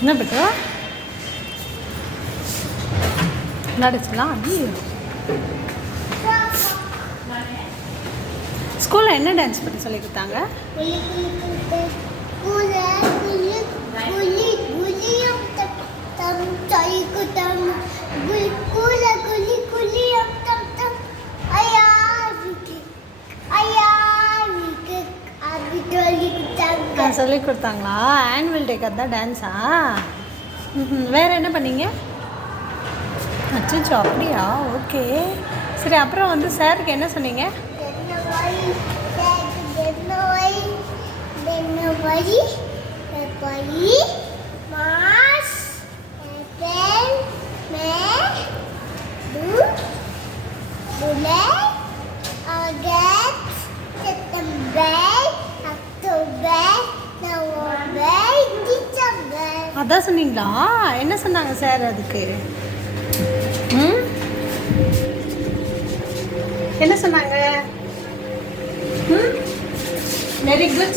என்ன பெட்டா விளையாடுச்சுலாம் ஐயோ ஸ்கூலில் என்ன டான்ஸ் பண்ணி சொல்லி கொடுத்தாங்க? சொல்லி கொடுத்தாங்களா? ஆனுவல் டேக்கு அதான் டான்ஸா? வேறு என்ன பண்ணீங்க? அச்சோ அப்படியா? ஓகே சரி. அப்புறம் வந்து சாருக்கு என்ன சொன்னீங்க? அதான் சொன்னீங்களா? என்ன சொன்னாங்க சார் அதுக்கு? என்ன சொன்னாங்க? Very good.